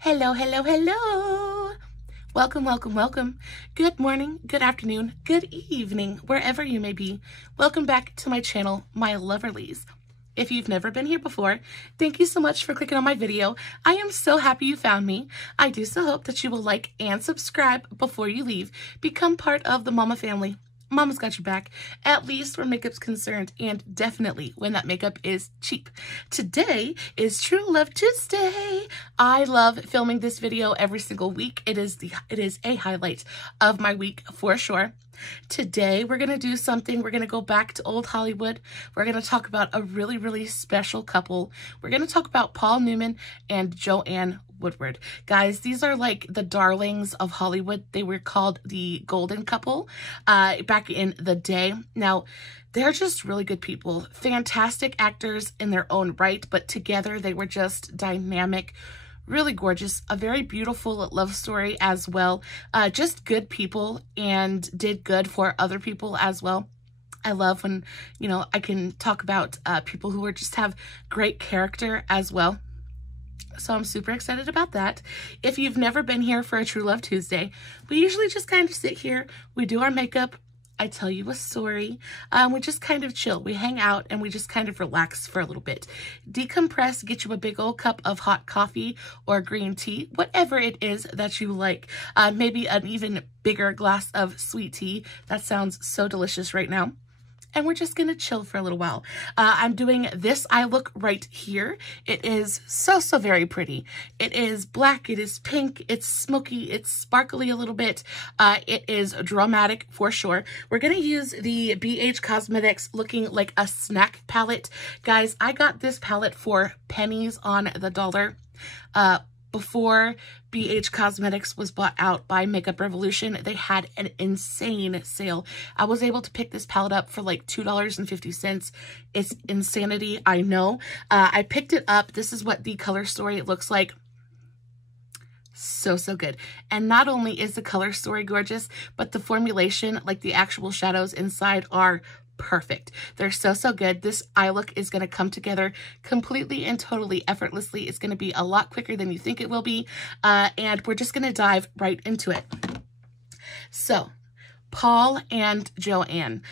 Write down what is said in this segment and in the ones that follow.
Hello, hello, hello. Welcome, welcome, welcome. Good morning, good afternoon, good evening, wherever you may be. Welcome back to my channel, my Loverlies. If you've never been here before, thank you so much for clicking on my video. I am so happy you found me. I do so hope that you will like and subscribe before you leave. Become part of the Mama family. Mama's got your back, at least where makeup's concerned, and definitely when that makeup is cheap. Today is True Love Tuesday. I love filming this video every single week. It is a highlight of my week for sure. Today we're gonna do something. We're gonna go back to old Hollywood. We're gonna talk about a really, really special couple. We're gonna talk about Paul Newman and Joanne Woodward. Guys, these are like the darlings of Hollywood. They were called the golden couple back in the day. Now, they're just really good people, fantastic actors in their own right, but together they were just dynamic, really gorgeous, a very beautiful love story as well. Just good people and did good for other people as well. I love when, you know, I can talk about people who just have great character as well. So I'm super excited about that. If you've never been here for a True Love Tuesday, we usually just kind of sit here, we do our makeup, I tell you a story, we just kind of chill, we hang out, and we just kind of relax for a little bit. Decompress, get you a big old cup of hot coffee or green tea, whatever it is that you like. Maybe an even bigger glass of sweet tea. That sounds so delicious right now. And we're just gonna chill for a little while. I'm doing this eye look right here. It is so, so very pretty. It is black, it is pink, it's smoky, it's sparkly a little bit. It is dramatic for sure. We're gonna use the BH Cosmetics Looking Like a Snack palette. Guys, I got this palette for pennies on the dollar. Before BH Cosmetics was bought out by Makeup Revolution, they had an insane sale. I was able to pick this palette up for like $2.50. It's insanity, I know. I picked it up. This is what the color story looks like. So, so good. And not only is the color story gorgeous, but the formulation, like the actual shadows inside, are perfect. They're so, so good. This eye look is going to come together completely and totally effortlessly. It's going to be a lot quicker than you think it will be. And we're just going to dive right into it. So, Paul and Joanne.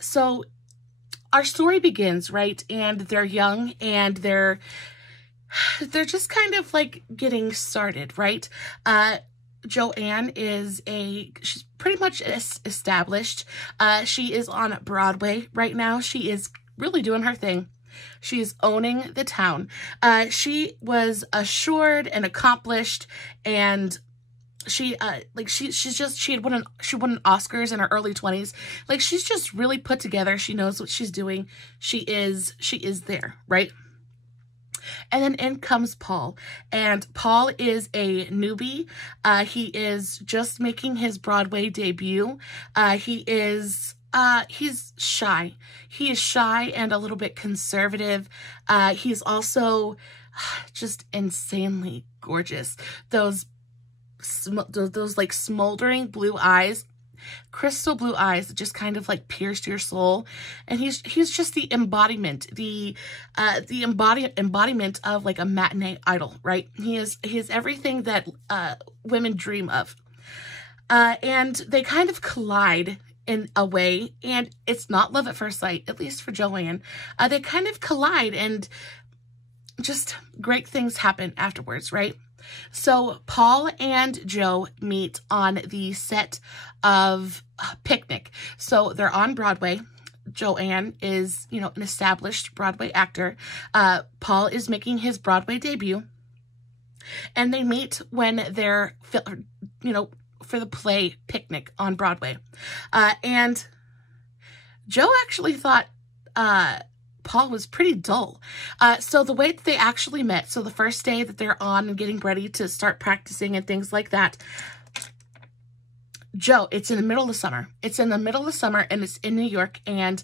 So our story begins, right? And they're young and they're just kind of like getting started, right? Joanne she's pretty much established. She is on Broadway right now. She is really doing her thing. She is owning the town. She was assured and accomplished, and she won Oscars in her early 20s. Like, she's just really put together. She knows what she's doing. She is there, right? And then in comes Paul, and Paul is a newbie. He is just making his Broadway debut. He's shy. He is shy and a little bit conservative. He's also just insanely gorgeous. Those like smoldering blue eyes, crystal blue eyes that just kind of like pierced your soul. And he's just the embodiment, the embodiment of like a matinee idol, right? He is everything that women dream of. And they kind of collide in a way, and it's not love at first sight, at least for Joanne. They kind of collide, and just great things happen afterwards, right? So Paul and Joe meet on the set of Picnic. So they're on Broadway. Joanne is, you know, an established Broadway actor. Paul is making his Broadway debut. And they meet when they're, you know, for the play Picnic on Broadway. And Joe actually thought Paul was pretty dull. So the way that they actually met, so the first day that they're on and getting ready to start practicing and things like that, Joe, it's in the middle of summer. It's in the middle of summer, and it's in New York, and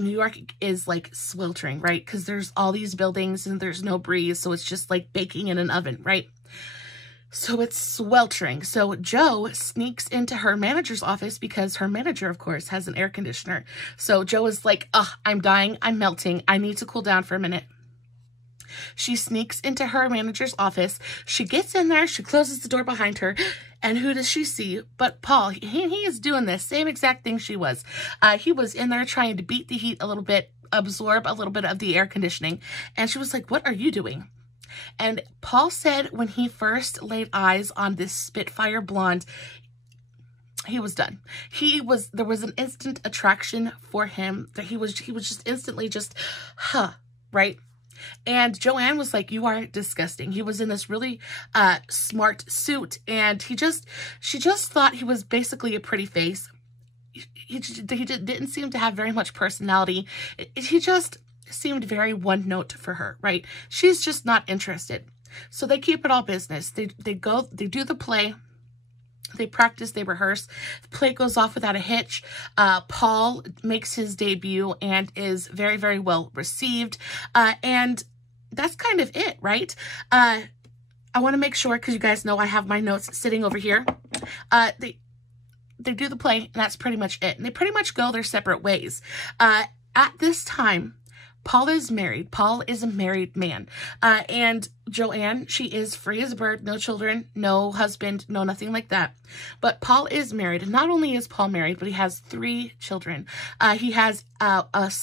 New York is like sweltering, right? Because there's all these buildings and there's no breeze, so it's just like baking in an oven, right? So it's sweltering. So Joe sneaks into her manager's office because her manager, of course, has an air conditioner. So Joe is like, oh, I'm dying. I'm melting. I need to cool down for a minute. She sneaks into her manager's office. She gets in there. She closes the door behind her. And who does she see but Paul? He is doing this same exact thing she was. He was in there trying to beat the heat a little bit, absorb a little bit of the air conditioning. And she was like, what are you doing? And Paul said when he first laid eyes on this Spitfire blonde, he was done. There was an instant attraction for him that he was just instantly just, right? And Joanne was like, you are disgusting. He was in this really smart suit, and she just thought he was basically a pretty face. He didn't seem to have very much personality. He just seemed very one note for her, right? She's just not interested. So they keep it all business. They do the play. They practice, they rehearse. The play goes off without a hitch. Paul makes his debut and is very, very well received. And that's kind of it, right? I want to make sure, because you guys know I have my notes sitting over here. They do the play, and that's pretty much it. And they pretty much go their separate ways. At this time, Paul is married. Paul is a married man. And Joanne, she is free as a bird, no children, no husband, no nothing like that. But Paul is married. And not only is Paul married, but he has 3 children. He has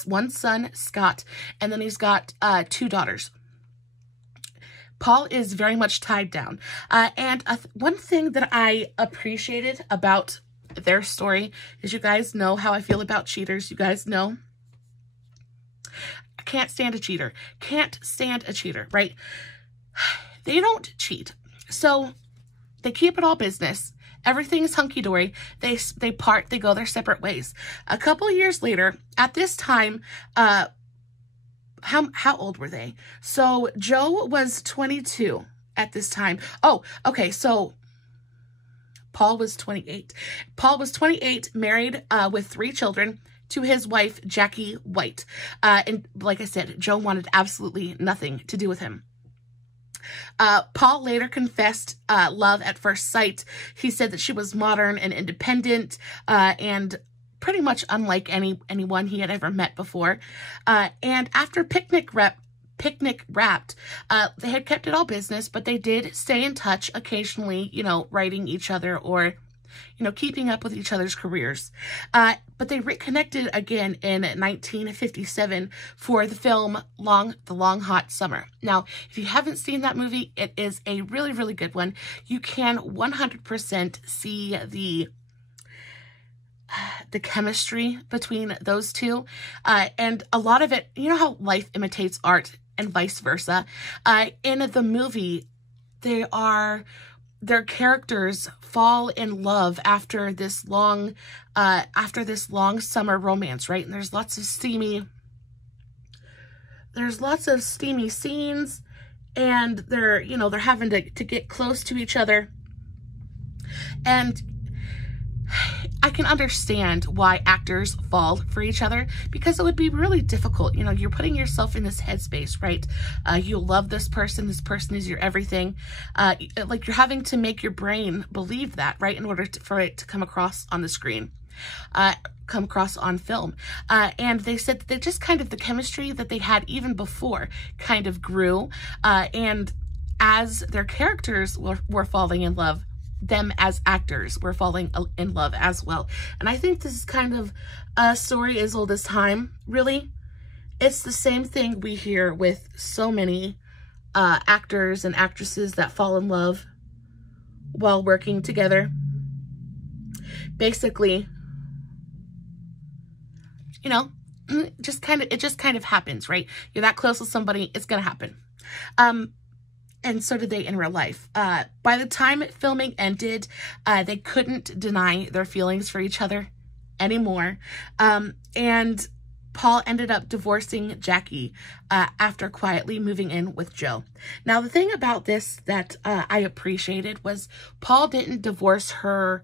one son, Scott, and then he's got 2 daughters. Paul is very much tied down. And one thing that I appreciated about their story is, you guys know how I feel about cheaters. You guys know. Can't stand a cheater. Can't stand a cheater, right? They don't cheat. So they keep it all business. Everything is hunky-dory. They part, they go their separate ways. A couple years later, at this time, how old were they? So Joe was 22 at this time. Oh, okay, so Paul was 28. Paul was 28, married with 3 children, to his wife, Jackie White. And like I said, Joe wanted absolutely nothing to do with him. Paul later confessed love at first sight. He said that she was modern and independent, and pretty much unlike anyone he had ever met before. And after Picnic wrapped, they had kept it all business, but they did stay in touch occasionally, you know, writing each other or, you know, keeping up with each other's careers. But they reconnected again in 1957 for the film The Long Hot Summer. Now, if you haven't seen that movie, it is a really, really good one. You can 100% see the chemistry between those two. And a lot of it, you know how life imitates art and vice versa. In the movie, their characters fall in love after this long summer romance, right? And there's lots of steamy scenes, and they're having to get close to each other. And I can understand why actors fall for each other, because it would be really difficult. You know, you're putting yourself in this headspace, right? You love this person is your everything. Like, you're having to make your brain believe that, right? In order for it to come across on the screen, come across on film. And they said that they just kind of, the chemistry that they had even before kind of grew. And as their characters were falling in love, them as actors were falling in love as well. And I think this is kind of a story as old as time, really. It's the same thing we hear with so many actors and actresses that fall in love while working together. Basically, you know, it just kind of happens, right? You're that close with somebody, it's gonna happen. And so did they in real life. By the time filming ended, they couldn't deny their feelings for each other anymore. And Paul ended up divorcing Jackie after quietly moving in with Joe. Now, the thing about this that I appreciated was Paul didn't divorce her.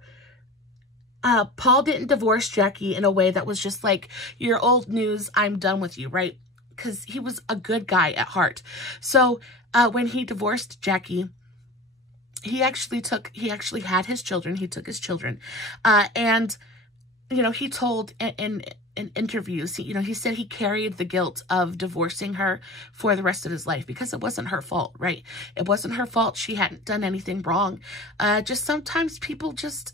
Paul didn't divorce Jackie in a way that was just like, you're old news, I'm done with you, right? Because he was a good guy at heart. So when he divorced Jackie, he actually had his children. He took his children, and you know, he told in in interviews, you know, he said he carried the guilt of divorcing her for the rest of his life because it wasn't her fault, right? It wasn't her fault. She hadn't done anything wrong. Just sometimes people just,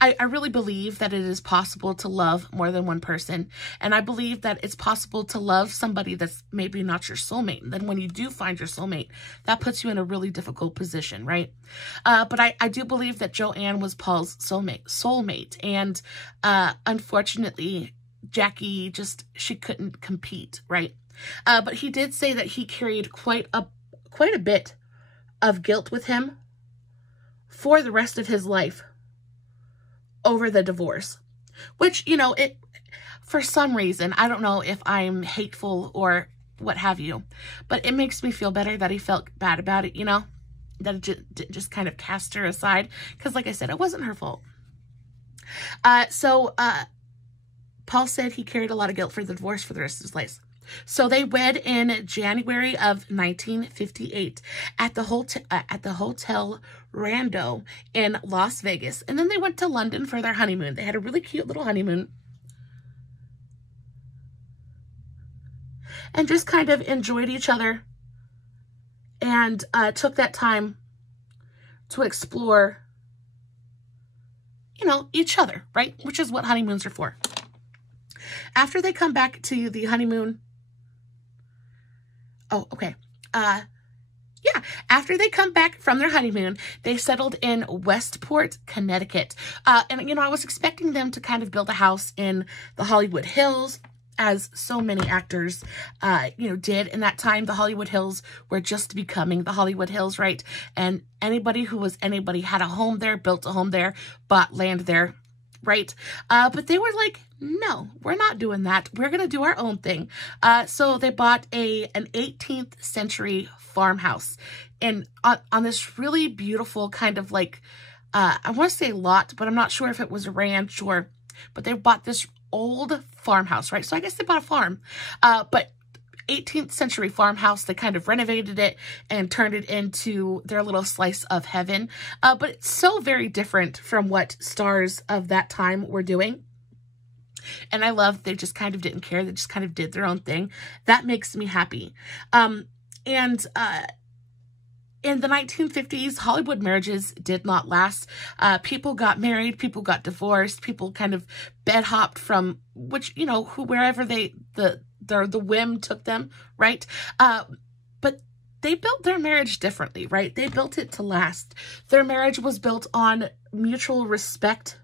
I really believe that it is possible to love more than one person. And I believe that it's possible to love somebody that's maybe not your soulmate. And then when you do find your soulmate, that puts you in a really difficult position, right? But I do believe that Joanne was Paul's soulmate. And unfortunately, Jackie she couldn't compete, right? But he did say that he carried quite a bit of guilt with him for the rest of his life over the divorce, which, you know, for some reason, I don't know if I'm hateful or what have you, but it makes me feel better that he felt bad about it, you know, that it just kind of cast her aside. Because like I said, it wasn't her fault. Paul said he carried a lot of guilt for the divorce for the rest of his life. So they wed in January of 1958 at the Hotel Rando in Las Vegas. And then they went to London for their honeymoon. They had a really cute little honeymoon. And just kind of enjoyed each other. And took that time to explore, you know, each other, right? Which is what honeymoons are for. After they come back to the honeymoon, after they come back from their honeymoon, they settled in Westport, Connecticut. And, you know, I was expecting them to kind of build a house in the Hollywood Hills, as so many actors, you know, did in that time. The Hollywood Hills were just becoming the Hollywood Hills, right? And anybody who was anybody had a home there, built a home there, bought land there, right? But they were like, no, we're not doing that. We're going to do our own thing. So they bought an 18th century farmhouse and on this really beautiful kind of like, I want to say lot, but I'm not sure if it was a ranch but they bought this old farmhouse, right? So I guess they bought a farm, but 18th century farmhouse. They kind of renovated it and turned it into their little slice of heaven. But it's so very different from what stars of that time were doing. And I love they just kind of didn't care. They just kind of did their own thing. That makes me happy. In the 1950s, Hollywood marriages did not last. People got married, people got divorced, people kind of bed hopped from you know, wherever the whim took them, right? But they built their marriage differently, right? They built it to last. Their marriage was built on mutual respect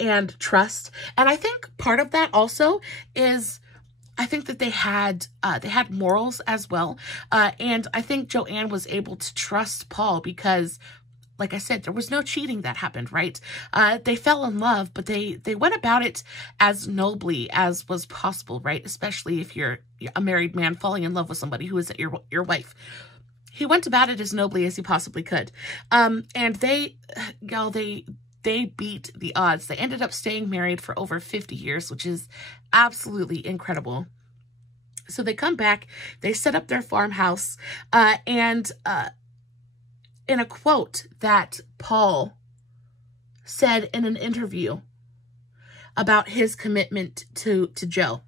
and trust. And I think part of that also is, I think that they had morals as well. And I think Joanne was able to trust Paul because, like I said, there was no cheating that happened, right? They fell in love, but they went about it as nobly as was possible, right? Especially if you're a married man falling in love with somebody who isn't your wife. He went about it as nobly as he possibly could. And they beat the odds. They ended up staying married for over 50 years, which is absolutely incredible. So they come back, they set up their farmhouse, and in a quote that Paul said in an interview about his commitment to Joe,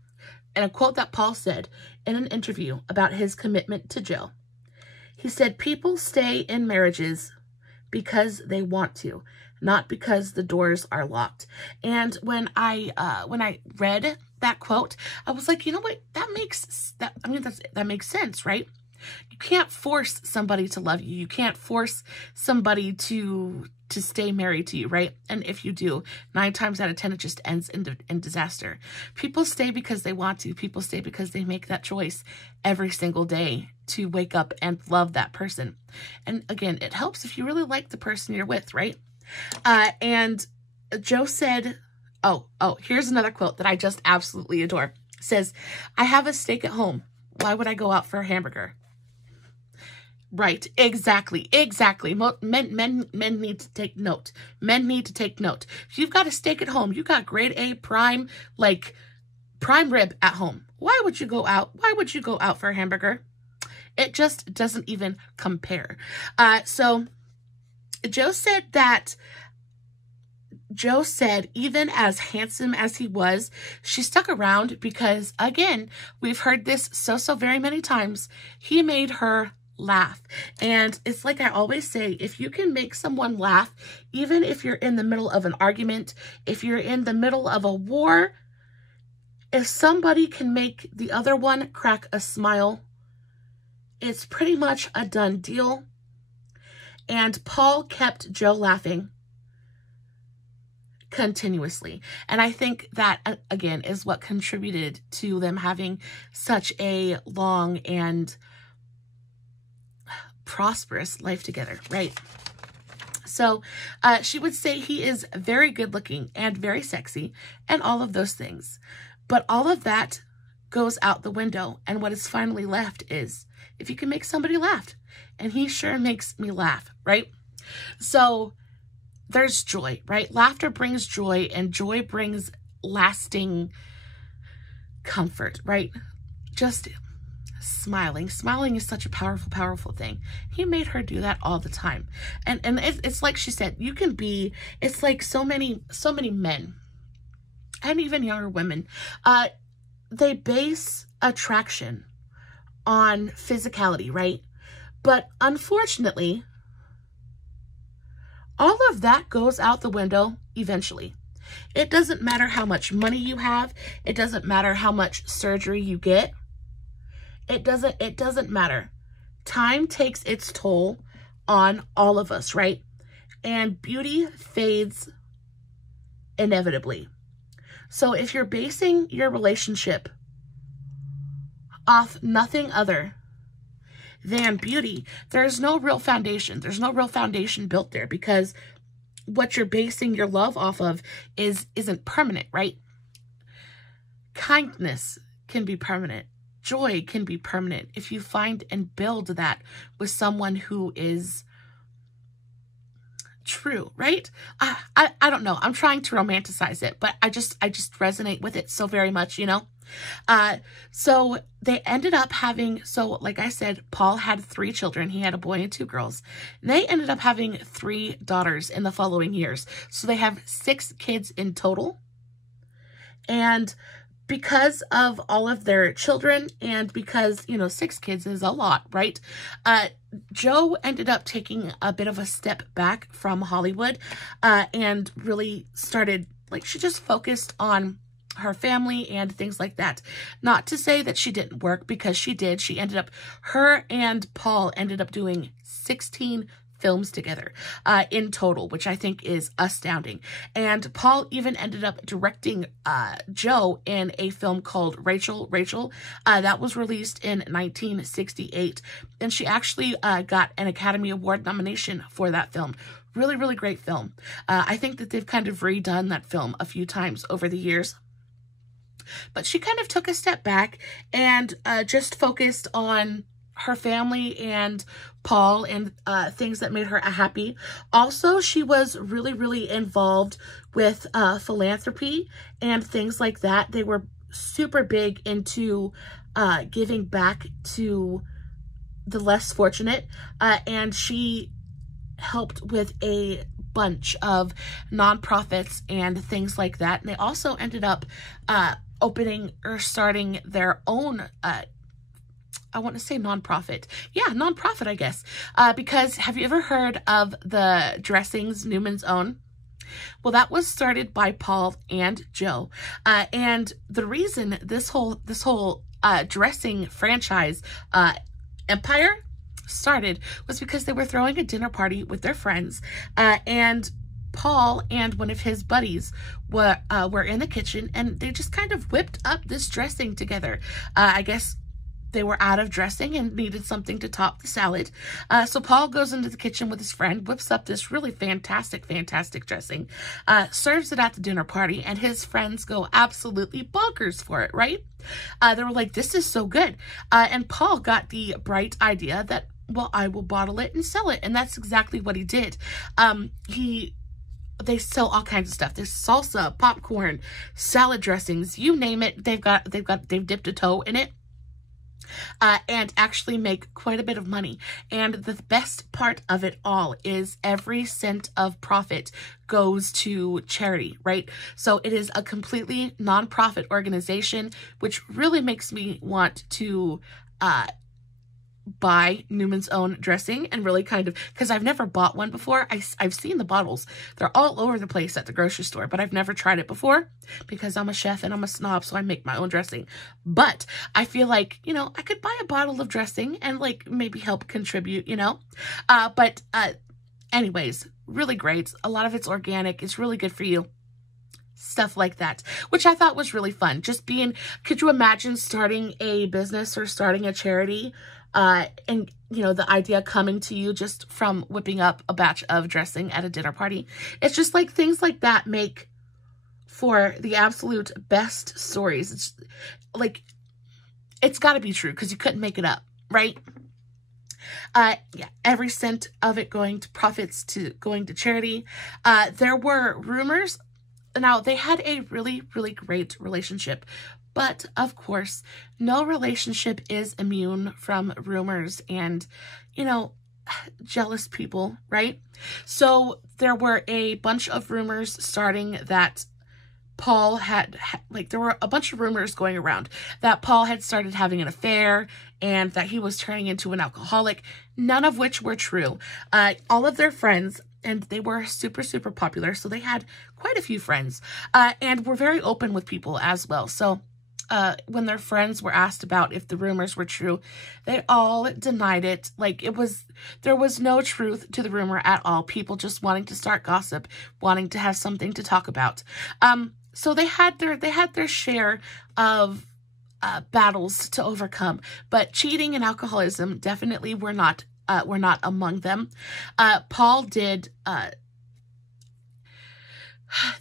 and a quote that Paul said in an interview about his commitment to Joe, he said, "People stay in marriages because they want to, not because the doors are locked." And when I read that quote, I was like, you know what? That makes sense, right? You can't force somebody to love you. You can't force somebody to stay married to you, right? And if you do, 9 times out of 10, it just ends in disaster. People stay because they want to. People stay because they make that choice every single day to wake up and love that person. And again, it helps if you really like the person you're with, right? And Joe said, here's another quote that I just absolutely adore. It says, "I have a steak at home. Why would I go out for a hamburger?" Right, exactly. Men need to take note. Men need to take note. If you've got a steak at home, you got grade A prime rib at home. Why would you go out? Why would you go out for a hamburger? It just doesn't even compare. So Joe said that Joe said even as handsome as he was, she stuck around because, again, we've heard this so very many times, he made her laugh. And it's like I always say, if you can make someone laugh, even if you're in the middle of an argument, if you're in the middle of a war, if somebody can make the other one crack a smile, it's pretty much a done deal. And Paul kept Joe laughing continuously. And I think that, again, is what contributed to them having such a long and prosperous life together, right? So she would say he is very good looking and very sexy and all of those things. But all of that goes out the window. And what is finally left is if you can make somebody laugh. And he sure makes me laugh, right? So there's joy, right? Laughter brings joy, and joy brings lasting comfort, right? Just smiling. Smiling is such a powerful thing. He made her do that all the time. And it's like she said, you can be, it's like so many men and even younger women, they base attraction on physicality, right? But unfortunately, all of that goes out the window eventually. It doesn't matter how much money you have. It doesn't matter how much surgery you get. It doesn't matter. Time takes its toll on all of us, right? And beauty fades inevitably. So if you're basing your relationship off nothing other than beauty, there's no real foundation. There's no real foundation built there, because what you're basing your love off of isn't permanent, right? Kindness can be permanent. Joy can be permanent if you find and build that with someone who is true, right? I don't know. I'm trying to romanticize it, but I just resonate with it so very much, you know? So they ended up having, so like I said, Paul had 3 children. He had a boy and 2 girls. They ended up having 3 daughters in the following years. So they have 6 kids in total. And because of all of their children, and because, you know, 6 kids is a lot, right? Joe ended up taking a bit of a step back from Hollywood, and really started, like, she just focused on her family and things like that. Not to say that she didn't work, because she did. She ended up, her and Paul ended up doing 16 films together in total, which I think is astounding. And Paul even ended up directing Joe in a film called Rachel. That was released in 1968, and she actually got an Academy Award nomination for that film. Really great film. I think that they've kind of redone that film a few times over the years. But she kind of took a step back and just focused on her family and Paul and things that made her happy. Also, she was really involved with philanthropy and things like that. They were super big into giving back to the less fortunate, and she helped with a bunch of nonprofits and things like that. And they also ended up opening or starting their own I want to say nonprofit. Yeah, nonprofit, I guess. Because have you ever heard of the dressings, Newman's Own? Well, that was started by Paul and Joe. And the reason this whole dressing franchise empire started was because they were throwing a dinner party with their friends, and Paul and one of his buddies were in the kitchen, and they just kind of whipped up this dressing together. I guess they were out of dressing and needed something to top the salad. So Paul goes into the kitchen with his friend, whips up this really fantastic dressing, serves it at the dinner party, and his friends go absolutely bonkers for it, right? They were like, this is so good. And Paul got the bright idea that, well, I will bottle it and sell it. And that's exactly what he did. They sell all kinds of stuff. There's salsa, popcorn, salad dressings, you name it. They've dipped a toe in it. and actually make quite a bit of money. And the best part of it all is every cent of profit goes to charity, right? So it is a completely nonprofit organization, which really makes me want to buy Newman's Own dressing and really kind of, because I've never bought one before. I've seen the bottles. They're all over the place at the grocery store, but I've never tried it before because I'm a chef and I'm a snob, so I make my own dressing. But I feel like, you know, I could buy a bottle of dressing and like maybe help contribute, you know? Anyways, really great. A lot of it's organic. It's really good for you. Stuff like that, which I thought was really fun. Just being, could you imagine starting a business or starting a charity? And, you know, the idea coming to you just from whipping up a batch of dressing at a dinner party. It's just like things like that make for the absolute best stories. It's like, it's got to be true because you couldn't make it up, right? Yeah, every cent of it going to profits to going to charity. There were rumors. Now, they had a really, really great relationship. But, of course, no relationship is immune from rumors and, you know, jealous people, right? So there were a bunch of rumors starting that Paul had, there were a bunch of rumors going around that Paul had started having an affair and that he was turning into an alcoholic, none of which were true. All of their friends, and they were super, super popular, so they had quite a few friends, and were very open with people as well. So when their friends were asked about if the rumors were true, they all denied it. Like there was no truth to the rumor at all. People just wanting to start gossip, wanting to have something to talk about. So they had their share of battles to overcome, but cheating and alcoholism definitely were not among them. Paul did.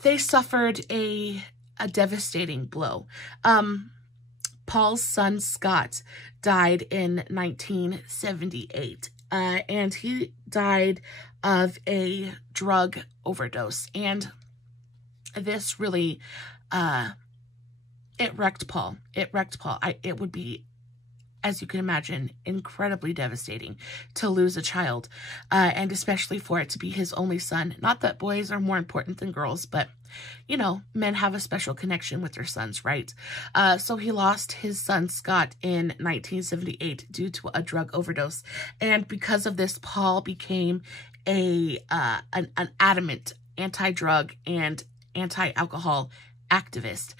They suffered a devastating blow. Paul's son, Scott, died in 1978, and he died of a drug overdose, and this really, it wrecked Paul. It would be, as you can imagine, incredibly devastating to lose a child, and especially for it to be his only son. Not that boys are more important than girls, but, you know, men have a special connection with their sons, right? So he lost his son, Scott, in 1978 due to a drug overdose. And because of this, Paul became an adamant anti-drug and anti-alcohol activist.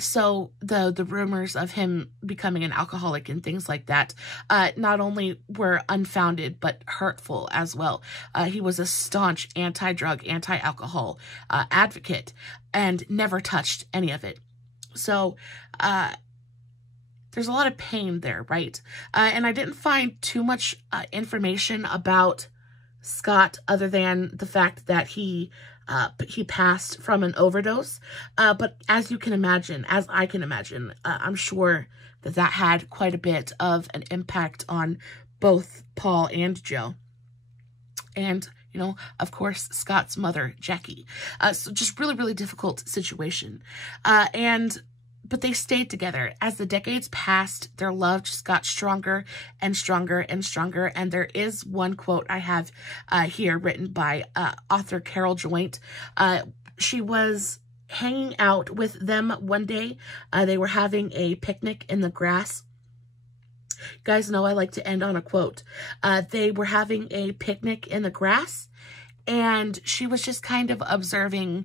So the rumors of him becoming an alcoholic and things like that not only were unfounded but hurtful as well. He was a staunch anti-drug, anti-alcohol advocate and never touched any of it. So there's a lot of pain there, right? And I didn't find too much information about Scott other than the fact that he passed from an overdose. But as you can imagine, as I can imagine, I'm sure that had quite a bit of an impact on both Paul and Joe. And, you know, of course, Scott's mother, Jackie. So just really, really difficult situation. But they stayed together. As the decades passed, their love just got stronger and stronger and stronger. And there is one quote I have here written by author Carol Joint. She was hanging out with them one day. They were having a picnic in the grass. You guys know I like to end on a quote. They were having a picnic in the grass, and she was just kind of observing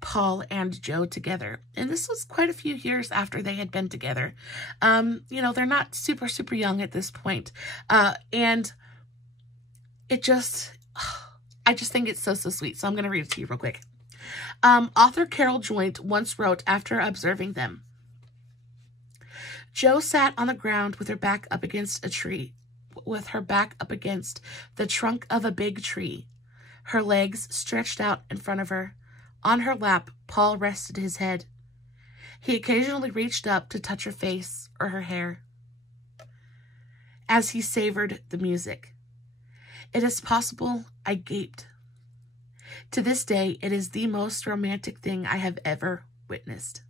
Paul and Joe together. And this was quite a few years after they had been together. You know, they're not super, super young at this point. And it just, I just think it's so, so sweet. So I'm going to read it to you real quick. Author Carol Joint once wrote after observing them, Joe sat on the ground with her back up against a tree, with her back up against the trunk of a big tree, her legs stretched out in front of her. On her lap, Paul rested his head. He occasionally reached up to touch her face or her hair as he savored the music. It is possible I gaped. To this day, it is the most romantic thing I have ever witnessed.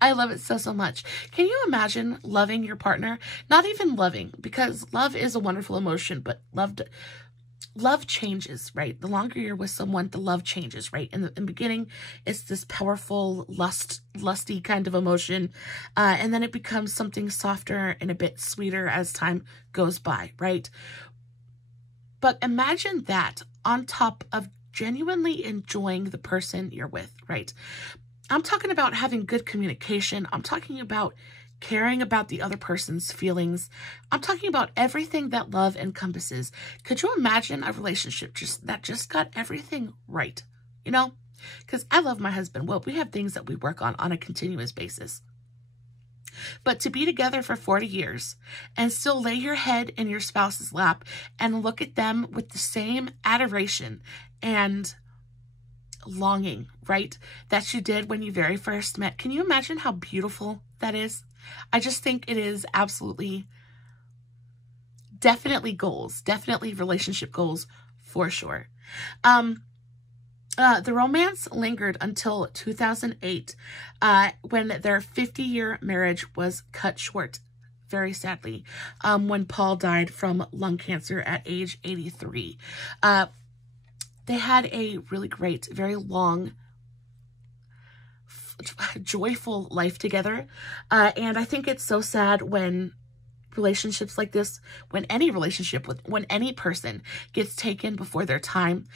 I love it so, so much. Can you imagine loving your partner? Not even loving, because love is a wonderful emotion, but love changes, right? The longer you're with someone, the love changes, right? In the beginning, it's this powerful, lusty kind of emotion. And then it becomes something softer and a bit sweeter as time goes by, right? But imagine that on top of genuinely enjoying the person you're with, right? I'm talking about having good communication. I'm talking about caring about the other person's feelings. I'm talking about everything that love encompasses. Could you imagine a relationship that just got everything right? You know, because I love my husband. Well, we have things that we work on a continuous basis. But to be together for 40 years and still lay your head in your spouse's lap and look at them with the same adoration and longing, right, that you did when you very first met. Can you imagine how beautiful that is? I just think it is absolutely, definitely goals, definitely relationship goals for sure. The romance lingered until 2008, when their 50-year marriage was cut short, very sadly, when Paul died from lung cancer at age 83. They had a really great, very long, joyful life together. And I think it's so sad when relationships like this, when any person gets taken before their time.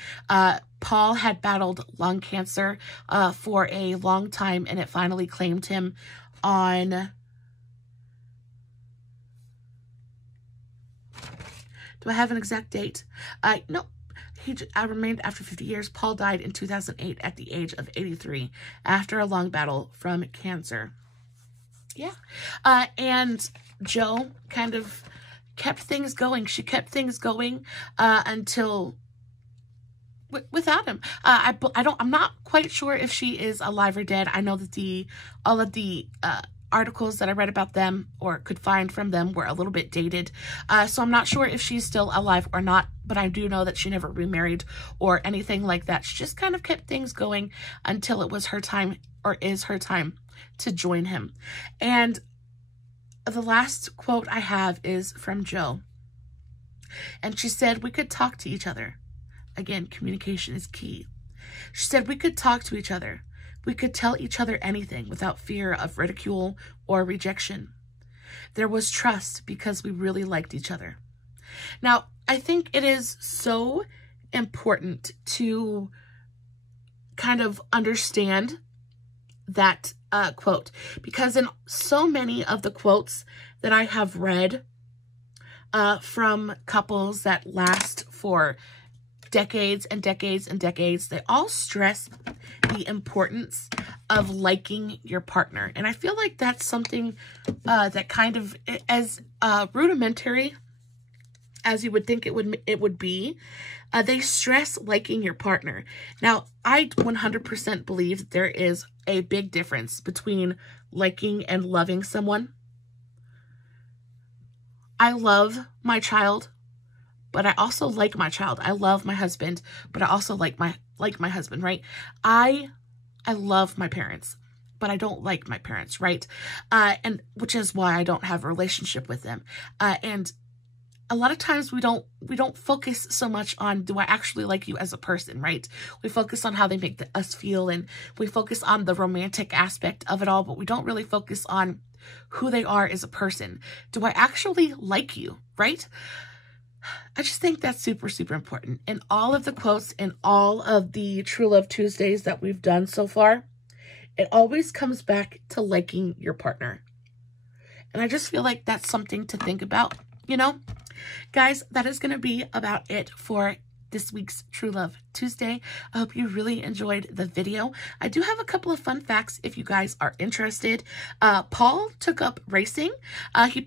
Paul had battled lung cancer for a long time, and it finally claimed him on... Do I have an exact date? No. He remained after 50 years. Paul died in 2008 at the age of 83 after a long battle from cancer. Yeah. And Jo kind of kept things going. She kept things going until without him. I'm not quite sure if she is alive or dead. I know that all of the articles that I read about them or could find from them were a little bit dated. So I'm not sure if she's still alive or not, but I do know that she never remarried or anything like that. She just kind of kept things going until it was her time, or is her time, to join him. And the last quote I have is from Jo. And she said, "We could talk to each other." Again, communication is key. She said, "We could talk to each other. We could tell each other anything without fear of ridicule or rejection. There was trust because we really liked each other." Now, I think it is so important to kind of understand that quote, because in so many of the quotes that I have read from couples that last for decades and decades and decades, they all stress the importance of liking your partner. And I feel like that's something that kind of, as rudimentary as you would think it would be, they stress liking your partner. Now, I 100% believe that there is a big difference between liking and loving someone. I love my child, but I also like my child. I love my husband, but I also like my husband, right? I love my parents, but I don't like my parents, right? And which is why I don't have a relationship with them. And a lot of times we don't focus so much on, do I actually like you as a person, right? We focus on how they make us feel, and we focus on the romantic aspect of it all, but we don't really focus on who they are as a person. Do I actually like you, right? I just think that's super, super important. In all of the quotes and all of the True Love Tuesdays that we've done so far, it always comes back to liking your partner. And I just feel like that's something to think about, you know? Guys, that is going to be about it for this week's True Love Tuesday. I hope you really enjoyed the video. I do have a couple of fun facts if you guys are interested. Paul took up racing. He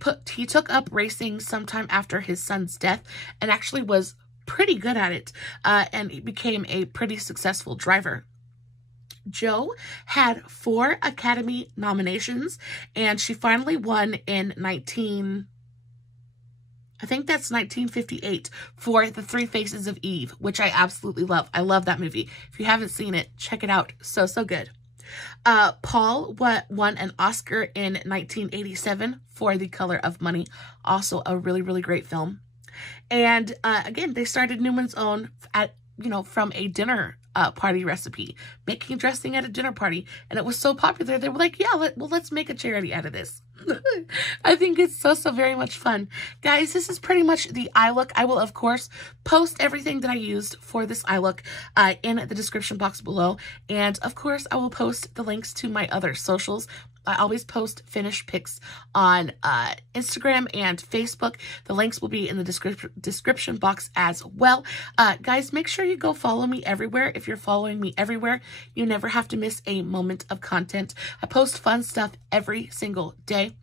took up racing sometime after his son's death and actually was pretty good at it, and he became a pretty successful driver. Jo had 4 Academy nominations, and she finally won in 1958 for The Three Faces of Eve, which I absolutely love. I love that movie. If you haven't seen it, check it out. So, so good. Paul won an Oscar in 1987 for The Color of Money. Also a really, really great film. And again, they started Newman's Own at, from a dinner party recipe, making dressing at a dinner party. And it was so popular, they were like, yeah, let's make a charity out of this. I think it's so very much fun. Guys, this is pretty much the eye look. I will, of course, post everything that I used for this eye look in the description box below. And, of course, I will post the links to my other socials. I always post finished pics on Instagram and Facebook. The links will be in the description box as well. Guys, make sure you go follow me everywhere. If you're following me everywhere, you never have to miss a moment of content. I post fun stuff every single day.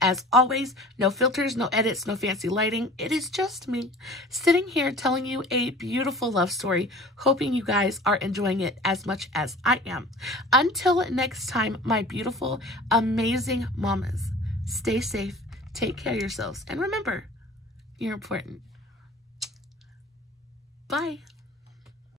As always, no filters, no edits, no fancy lighting. It is just me sitting here telling you a beautiful love story, hoping you guys are enjoying it as much as I am. Until next time, my beautiful, amazing mamas, stay safe, take care of yourselves, and remember, you're important. Bye.